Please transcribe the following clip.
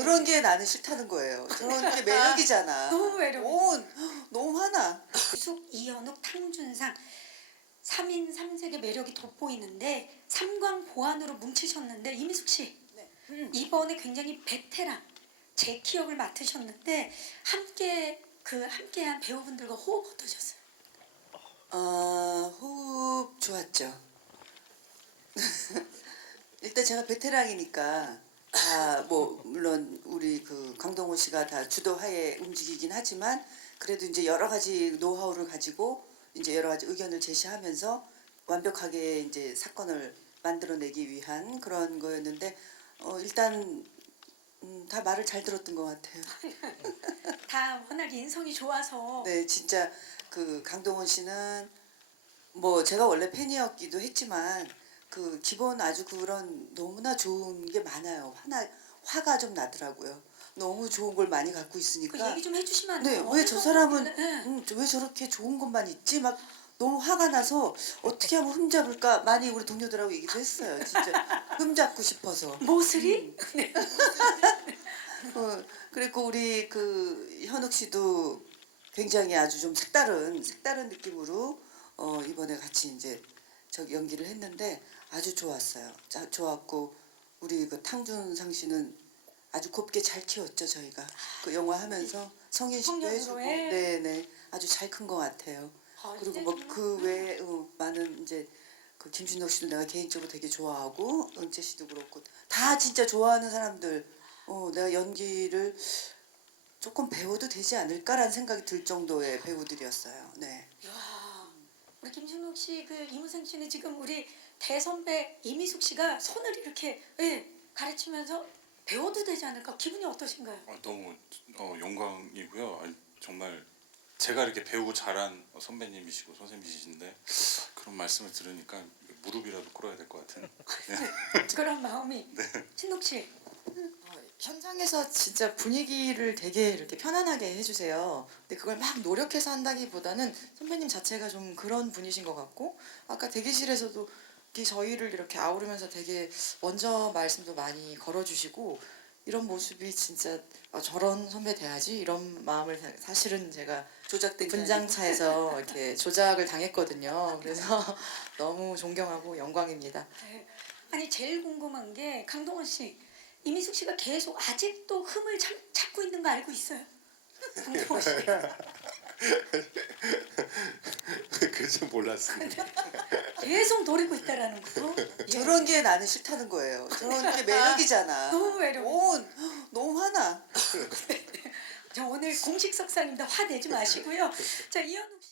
그런 게 나는 싫다는 거예요. 그런게 매력이잖아. 너무 매력. 오, 너무 화나. 숙 이연욱 탕준상 3인 3색의 매력이 돋보이는데 삼광 보안으로 뭉치셨는데 이 임숙 씨 네. 음. 이번에 굉장히 베테랑 제키 역을 맡으셨는데 함께 그 함께한 배우분들과 호흡 어떠셨어요? 어, 호흡 좋았죠. 일단 제가 베테랑이니까 아. 뭐 물론 우리 그강동원 씨가 다 주도하에 움직이긴 하지만 그래도 이제 여러 가지 노하우를 가지고 이제 여러 가지 의견을 제시하면서 완벽하게 이제 사건을 만들어내기 위한 그런 거였는데 어 일단 음다 말을 잘 들었던 것 같아요. 다 워낙 인성이 좋아서. 네 진짜 그 강동원 씨는 뭐 제가 원래 팬이었기도 했지만 그 기본 아주 그런 너무나 좋은 게 많아요. 하나 화가 좀 나더라고요. 너무 좋은 걸 많이 갖고 있으니까. 얘기 좀 해주시면 돼요? 네, 네. 왜저 사람은 네. 왜 저렇게 좋은 것만 있지? 막 너무 화가 나서 어떻게 하면 흠잡을까? 많이 우리 동료들하고 얘기도 했어요. 진짜 흠잡고 싶어서. 모슬이? 음. 네. 어, 그리고 우리 그 현욱 씨도 굉장히 아주 좀 색다른 색다른 느낌으로 어, 이번에 같이 이제 저 연기를 했는데 아주 좋았어요. 자, 좋았고 우리 그 탕준상 씨는 아주 곱게 잘 키웠죠 저희가 아, 그 영화 하면서 네, 성인식도 해주고 해. 네네 아주 잘 큰 것 같아요 아, 그리고 뭐 그 외에 어, 많은 이제 그 김준혁 씨도 내가 개인적으로 되게 좋아하고 은채 씨도 그렇고 다 진짜 좋아하는 사람들 어 내가 연기를 조금 배워도 되지 않을까라는 생각이 들 정도의 아, 배우들이었어요 네 와. 우리 김준욱 씨그 이문생 씨는 지금 우리 대선배 이미숙 씨가 손을 이렇게 예, 가르치면서 배워도 되지 않을까 기분이 어떠신가요? 아, 너무 어, 영광이고요. 정말 제가 이렇게 배우고 잘한 선배님이시고 선생님이신데 그런 말씀을 들으니까 무릎이라도 꿇어야 될 것 같은 그런 마음이 네. 신욱 씨 현장에서 진짜 분위기를 되게 이렇게 편안하게 해주세요. 근데 그걸 막 노력해서 한다기보다는 선배님 자체가 좀 그런 분이신 것 같고 아까 대기실에서도 이렇게 저희를 이렇게 아우르면서 되게 먼저 말씀도 많이 걸어주시고 이런 모습이 진짜 저런 선배 돼야지 이런 마음을 사실은 제가 조작된 분장차에서 아니. 이렇게 조작을 당했거든요. 아, 그래서 너무 존경하고 영광입니다. 아니 제일 궁금한 게 강동원 씨. 이민숙 씨가 계속 아직도 흠을 찾고 있는 거 알고 있어요. 그좀 몰랐어요 <몰랐습니다. 웃음> 계속 노리고 있다라는 거. 저런 네. 게 나는 싫다는 거예요. 근데, 저런 내가, 게 매력이잖아. 아, 너무 매력. 오, 너무 화나. 저 오늘 공식 석상입니다. 화 내지 마시고요. 자 이현욱 씨.